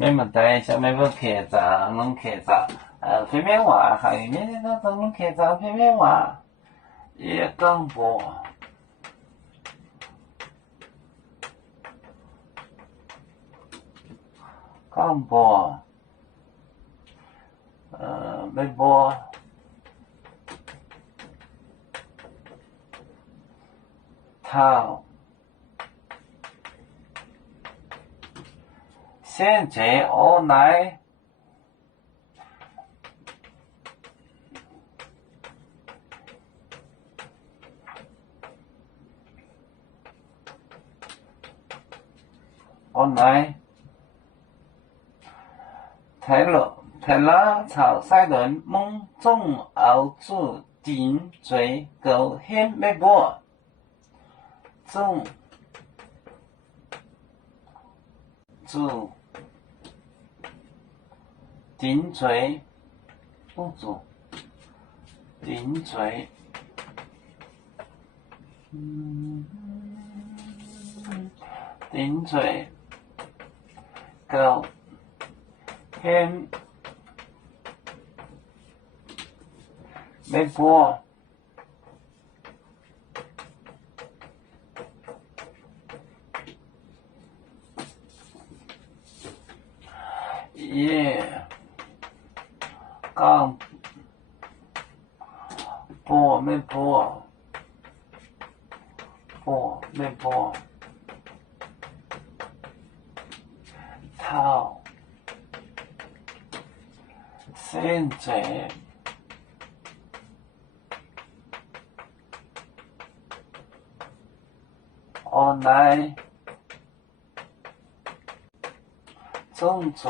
没问题，下面要客栈，拢客栈，平面话，下面那种客栈平面话，也讲过，讲过，没播，套。现在我来睇了潮西人梦中熬住顶嘴狗掀咩波，中住顶嘴不住顶嘴，顶嘴狗掀咩波。耶，讲播没播，播没播，套现在我来种植。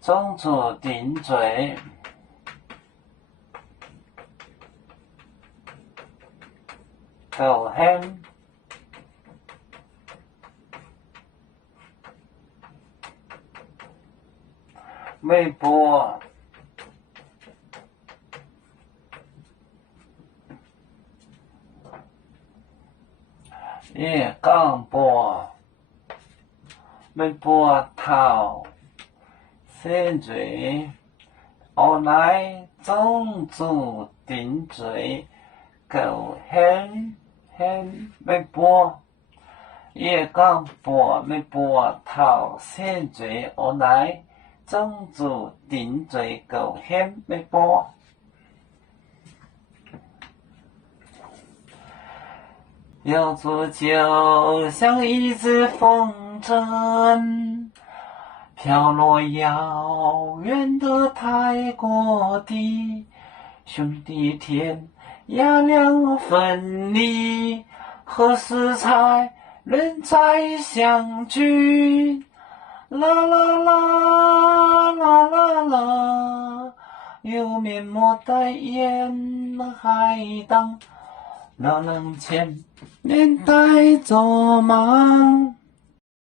种住顶嘴，狗掀微波，也讲波，微波头。现在我来种住顶嘴，狗掀没播，也讲播没播头。现在我来种住顶嘴，狗掀没播。有座就像一只风筝。飘落遥远的泰国地，兄弟天涯两分离，何时才能再相聚？啦啦啦啦啦啦，有面膜代言海荡，哪能前面带走吗？